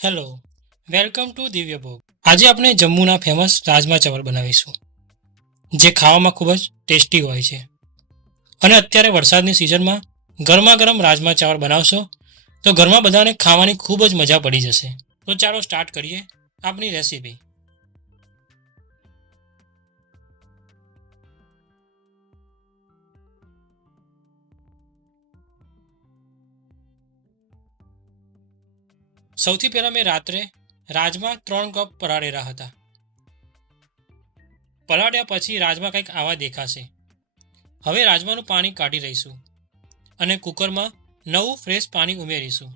Hello, welcome to દિવ્યભોગ. આજે આપણે જમ્મુના ફેમસ રાજમા ચાવલ બનાવીશું, જે ખાવામાં ખૂબ જ ટેસ્ટી હોય છે. અને અત્યારે વરસાદની સિઝનમાં ગરમા ગરમ રાજમા ચાવલ બનાવશો તો ઘરમાં બધાને ખાવાની ખૂબ જ મજા પડી જશે. તો ચાલો સ્ટાર્ટ કરીએ આપણી રેસીપી. સૌથી પહેલાં મેં રાત્રે રાજમા 3 કપ પલાળેલા હતા. પલાળ્યા પછી રાજમા કંઈક આવા દેખાશે. હવે રાજમાનું પાણી કાઢી લઈશું અને કુકરમાં નવું ફ્રેશ પાણી ઉમેરીશું.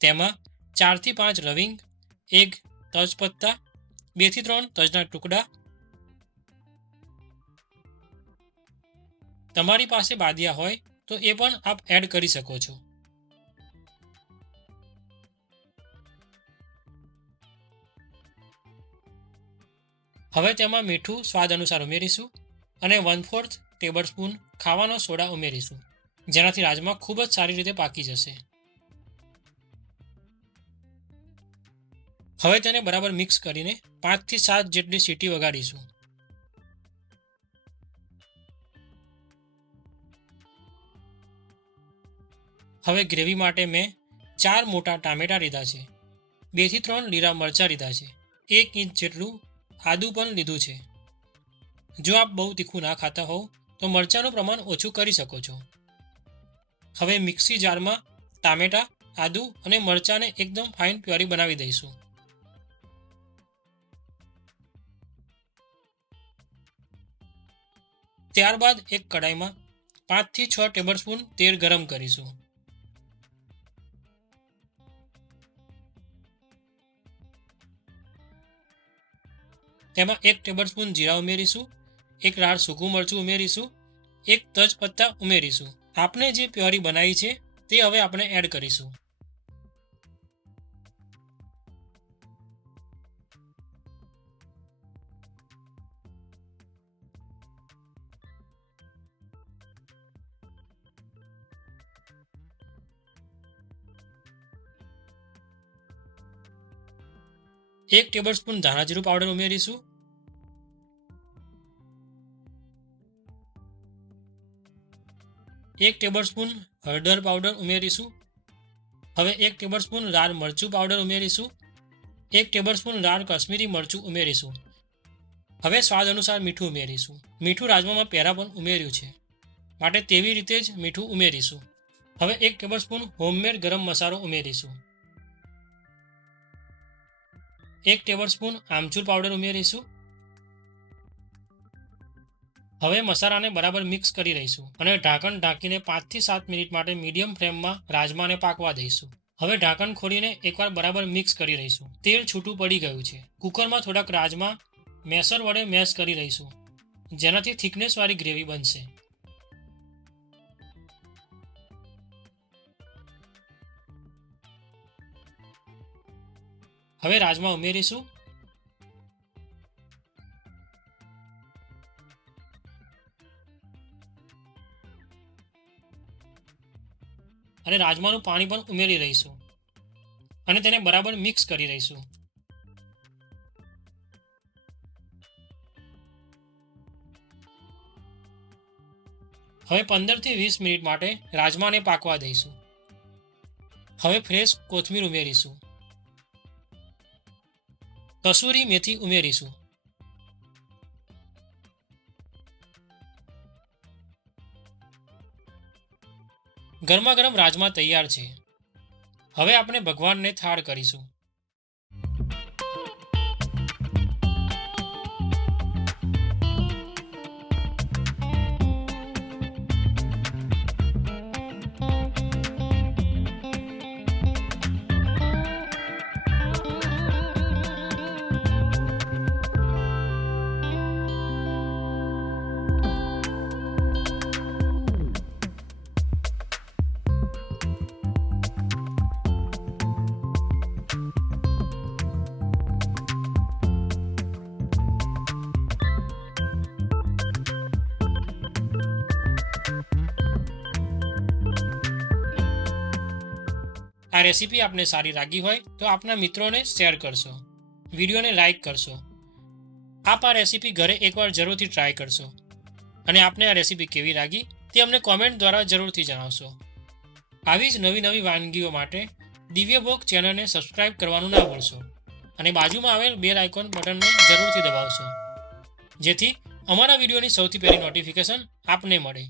તેમાં 4 થી 5 લવિંગ, 1 તજપત્તા, 2 થી 3 તજના ટુકડા, તમારી પાસે બાદિયા હોય તો એ પણ આપ એડ કરી શકો છો. હવે તેમાં મીઠું સ્વાદ અનુસાર ઉમેરીશું અને 1/4 ટેબલ સ્પૂન ખાવાનો સોડા ઉમેરીશું, જેનાથી રાજમા ખૂબ જ સારી રીતે પાકી જશે. હવે તેને બરાબર મિક્સ કરીને 5 થી 7 જેટલી સીટી વગાડીશું. હવે ગ્રેવી માટે મેં 4 મોટા ટામેટાં લીધા છે, 2 થી 3 લીલા મરચાં લીધા છે, 1 ઇંચ જેટલું આદું પણ લીધું છે. જો આપ બહુ તીખું ના ખાતા હોવ તો મરચાંનું પ્રમાણ ઓછું કરી શકો છો. હવે મિક્સી જારમાં ટામેટાં, આદું અને મરચાંને એકદમ ફાઇન પ્યોરી બનાવી દઈશું. ત્યારબાદ એક કડાઈમાં 5 થી 6 ટેબલ સ્પૂન તેલ ગરમ કરીશું. તેમાં 1 ટેબલ સ્પૂન જીરા ઉમેરીશું, 1 રાળ સૂકું મરચું ઉમેરીશું, 1 તજપત્તા ઉમેરીશું. આપણે જે પ્યોરી બનાવી છે તે હવે આપણે એડ કરીશું. એક ટેબલ સ્પૂન ધાણા જીરું પાવડર ઉમેરીશું, 1 ટેબલ સ્પૂન હળદર પાવડર ઉમેરીશું. હવે 1 ટેબલ સ્પૂન લાલ મરચું પાવડર ઉમેરીશું, 1 ટેબલ સ્પૂન લાલ કાશ્મીરી મરચું ઉમેરીશું. હવે સ્વાદ અનુસાર મીઠું ઉમેરીશું. મીઠું રાજમામાં પહેલાં પણ ઉમેર્યું છે, માટે તેવી રીતે જ મીઠું ઉમેરીશું. હવે 1 ટેબલ સ્પૂન હોમમેડ ગરમ મસાલો ઉમેરીશું. 1 ટેબલ સ્પૂન આમચૂર પાવડર ઉમેરીશું. હવે મસાલાને બરાબર મિક્સ કરી લઈશું અને ઢાંકણ ઢાંકીને 5 થી 7 મિનિટ માટે મીડિયમ ફ્લેમમાં રાજમાને પાકવા દઈશું. હવે ઢાંકણ ખોલીને એકવાર બરાબર મિક્સ કરી લઈશું. તેલ છૂટું પડી ગયું છે. કુકરમાં થોડાક રાજમા મેસર વડે મેશ કરી લઈશું, જેનાથી થિકનેસવાળી ગ્રેવી બનશે. હવે રાજમા ઉમેરીશું અને રાજમાનું પાણી પણ ઉમેરી લઈશું અને તેને બરાબર મિક્સ કરી લઈશું. હવે 15 થી 20 મિનિટ માટે રાજમાને પાકવા દઈશું. હવે ફ્રેશ કોથમીર ઉમેરીશું, કસૂરી મેથી ઉમેરીશું. ગરમા ગરમ રાજમા તૈયાર છે. હવે આપણે ભગવાનને થાળ કરીશું. આ રેસીપી આપને સારી લાગી હોય તો આપના મિત્રોને શેર કરશો, વિડીયોને લાઇક કરશો. આપ આ રેસીપી ઘરે એકવાર જરૂરથી ટ્રાય કરશો અને આપને આ રેસીપી કેવી લાગી તે અમને કોમેન્ટ દ્વારા જરૂરથી જણાવશો. આવી જ નવી વાનગીઓ માટે દિવ્યભોગ ચેનલને સબસ્ક્રાઇબ કરવાનું ના ભૂલશો અને બાજુમાં આવેલ બેલ આઇકોન બટનને જરૂરથી દબાવશો, જેથી અમારા વિડીયોની સૌથી પહેલી નોટિફિકેશન આપને મળે.